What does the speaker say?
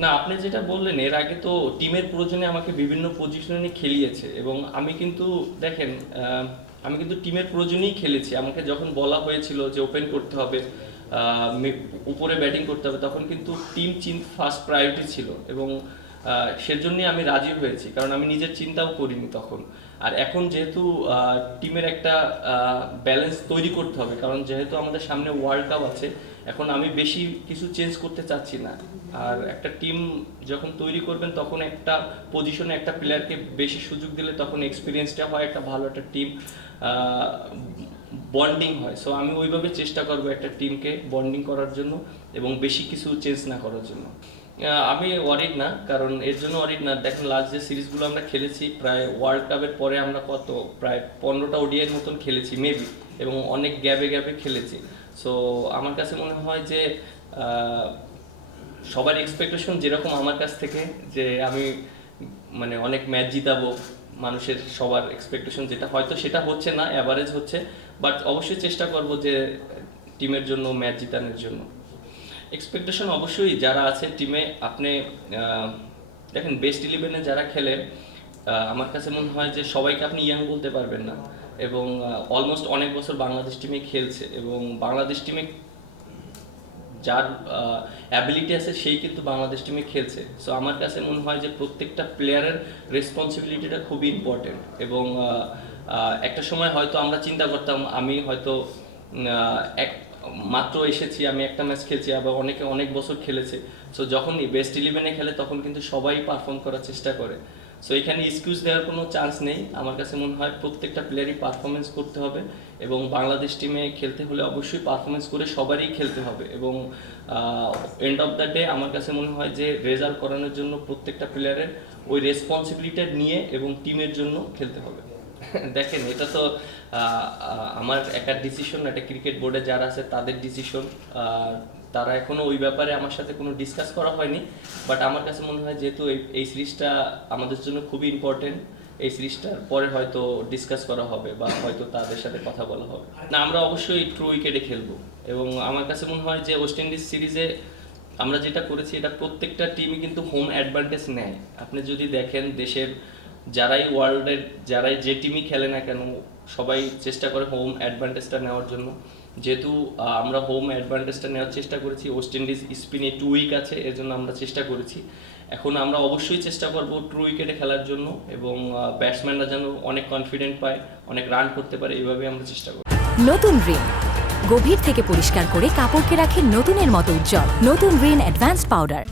না, আপনি যেটা বললেন এর আগে তো টিমের প্রয়োজনে আমাকে বিভিন্ন পজিশনে খেলিয়েছে এবং আমি কিন্তু দেখেন আমি কিন্তু টিমের প্রয়োজনেই খেলেছি। আমাকে যখন বলা হয়েছিল যে ওপেন করতে হবে, উপরে ব্যাটিং করতে হবে, তখন কিন্তু টিম ফার্স্ট প্রায়োরিটি ছিল এবং সেজন্যই আমি রাজি হয়েছি, কারণ আমি নিজের চিন্তাও করিনি তখন। আর এখন যেহেতু টিমের একটা ব্যালেন্স তৈরি করতে হবে, কারণ যেহেতু আমাদের সামনে ওয়ার্ল্ড কাপ আছে, এখন আমি বেশি কিছু চেঞ্জ করতে চাচ্ছি না। আর একটা টিম যখন তৈরি করবেন তখন একটা পজিশনে একটা প্লেয়ারকে বেশি সুযোগ দিলে তখন এক্সপিরিয়েন্সটা হয়, একটা ভালো একটা টিম বন্ডিং হয়। সো আমি ওইভাবে চেষ্টা করব একটা টিমকে বন্ডিং করার জন্য এবং বেশি কিছু চেঞ্জ না করার জন্য। আমি ওয়ারিড না, কারণ এর জন্য ওয়ারিড না, দেখেন লাস্ট যে সিরিজগুলো আমরা খেলেছি, প্রায় ওয়ার্ল্ড কাপের পরে আমরা প্রায় 15টা ওডিআইয়ের মতন খেলেছি মেবি, এবং অনেক গ্যাপে গ্যাপে খেলেছি। সো আমার কাছে মনে হয় যে সবার এক্সপেকটেশন যেরকম আমার কাছ থেকে, যে আমি মানে অনেক ম্যাচ জিতাবো, মানুষের সবার এক্সপেকটেশন যেটা, হয়তো সেটা হচ্ছে না, অ্যাভারেজ হচ্ছে, বাট অবশ্যই চেষ্টা করব যে টিমের জন্য ম্যাচ জিতানোর জন্য। এক্সপেকটেশন অবশ্যই যারা আছে টিমে, আপনি দেখেন বেস্ট ইলেভেনে যারা খেলে, আমার কাছে মনে হয় যে সবাইকে আপনি ইয়াং বলতে পারবেন না, এবং অলমোস্ট অনেক বছর বাংলাদেশ টিমে খেলছে, এবং বাংলাদেশ টিমে যার অ্যাবিলিটি আছে সেই কিন্তু বাংলাদেশ টিমে খেলছে। সো আমার কাছে মনে হয় যে প্রত্যেকটা প্লেয়ারের রেসপন্সিবিলিটিটা খুবই ইম্পর্টেন্ট। এবং একটা সময় হয়তো আমরা চিন্তা করতাম, আমি হয়তো এক মাত্র এসেছি, আমি একটা ম্যাচ খেলছি, আবার অনেকে অনেক বছর খেলেছে। সো যখন বেস্ট ইলেভেনে খেলে তখন কিন্তু সবাই পারফর্ম করার চেষ্টা করে। সো এখানে এক্সকিউজ দেওয়ার কোনো চান্স নেই। আমার কাছে মনে হয় প্রত্যেকটা প্লেয়ারই পারফরমেন্স করতে হবে, এবং বাংলাদেশ টিমে খেলতে হলে অবশ্যই পারফরমেন্স করে সবারই খেলতে হবে। এবং এন্ড অফ দ্য ডে আমার কাছে মনে হয় যে রেজাল্ট করানোর জন্য প্রত্যেকটা প্লেয়ারের ওই রেসপন্সিবিলিটি নিয়ে এবং টিমের জন্য খেলতে হবে। দেখেন এটা তো আমার একার ডিসিশন, একটা ক্রিকেট বোর্ডে যারা আছে তাদের ডিসিশন। তারা এখনো ওই ব্যাপারে আমার সাথে কোনো ডিসকাস করা হয়নি, বাট আমার কাছে মনে হয় যেহেতু এই সিরিজটা আমাদের জন্য খুবই ইম্পর্টেন্ট, এই সিরিজটার পরে হয়তো ডিসকাস করা হবে বা হয়তো তাদের সাথে কথা বলা হবে। না, আমরা অবশ্যই ট্রু উইকেটে খেলবো, এবং আমার কাছে মনে হয় যে ওয়েস্ট ইন্ডিজ সিরিজে আমরা যেটা করেছি, এটা প্রত্যেকটা টিমই কিন্তু হোম অ্যাডভান্টেজ নেয়। আপনি যদি দেখেন দেশের যারাই ওয়ার্ল্ডের যারাই যে টিমই খেলে না কেন, সবাই চেষ্টা করে হোম অ্যাডভান্টেজটা নেওয়ার জন্য। যেহেতু আমরা হোম অ্যাডভান্টেজটা নেওয়ার চেষ্টা করেছি, ওয়েস্ট ইন্ডিজ স্পিনে 2 উইক আছে, এর জন্য আমরা চেষ্টা করেছি। এখন আমরা অবশ্যই চেষ্টা করব ট্রু উইকেটে খেলার জন্য, এবং ব্যাটসম্যানরা যেন অনেক কনফিডেন্ট পায়, অনেক রান করতে পারে, এইভাবে আমরা চেষ্টা করব। নতুন রিন গভীর থেকে পরিষ্কার করে কাপড়কে রাখে নতুনের মতো উজ্জ্বল। নতুন রিন অ্যাডভান্সড পাউডার।